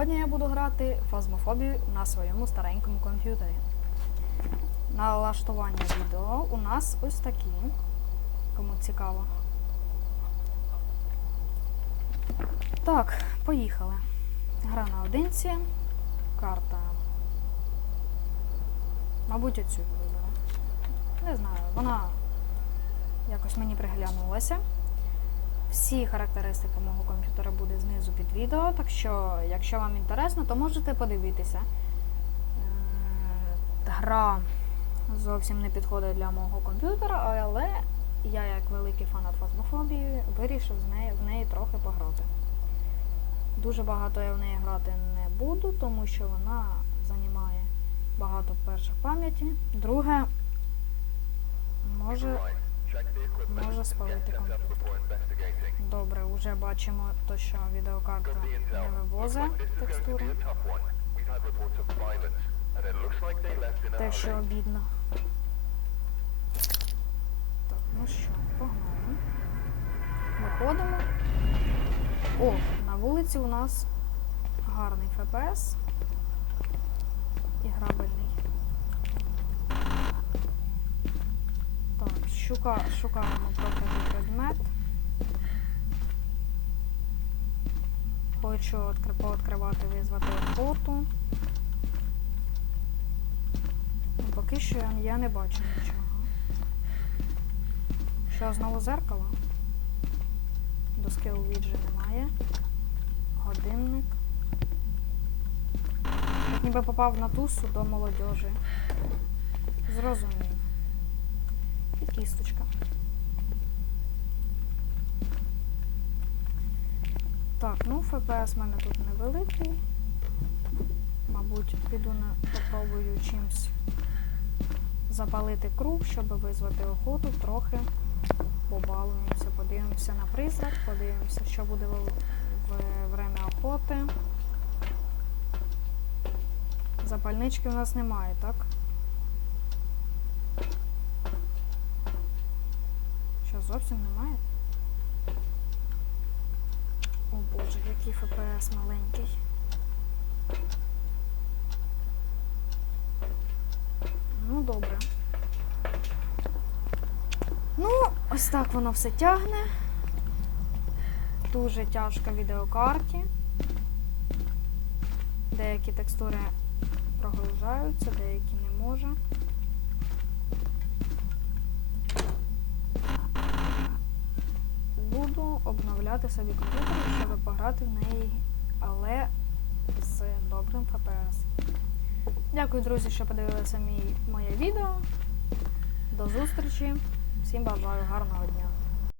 Сьогодні я буду грати фазмофобію на своєму старенькому комп'ютері. Налаштування відео у нас ось такі. Кому цікаво. Так, поїхали. Гра на одинці. Карта. Мабуть, оцю виберу. Не знаю, вона якось мені приглянулася. Всі характеристики мого комп'ютера буде знизу під відео, так що, якщо вам інтересно, то можете подивитися. Е, Гра зовсім не підходить для мого комп'ютера, але я, як великий фанат фазмофобії, вирішив з неї, в неї трохи пограти. Дуже багато я в неї грати не буду, тому що вона займає багато перших пам'яті. Друге, може, може спалити комп'ютер. Добре, вже бачимо, то, що відеокарта не вивозить текстури. Те, що обідно. Так, ну що, погнали. Виходимо. О, на вулиці у нас гарний ФПС. Шука, шукаємо проклятий предмет. Хочу пооткривати, визвати охоту. Ну, Поки що я не бачу нічого. Що знову зеркало? Доски у віджі немає. Годинник. Ніби попав на тусу до молодежі. Зрозумів. Кісточка. Так, ну ФПС в мене тут невеликий. Мабуть, піду на попробую чимсь запалити круг, щоб визвати охоту, трохи побалуємося, подивимося на призрак, подивимося, що буде в, в время охоти. Запальнички у нас немає, так? Зовсім немає? О боже, який ФПС маленький. Ну, добре. Ну, ось так воно все тягне. Дуже тяжко відеокарті. Деякі текстури прогружаються, деякі не може. Буду обновляти собі комп'ютер, щоб пограти в неї, але з добрим ФПС. Дякую, друзі, що подивилися мій, моє відео. До зустрічі. Всім бажаю гарного дня.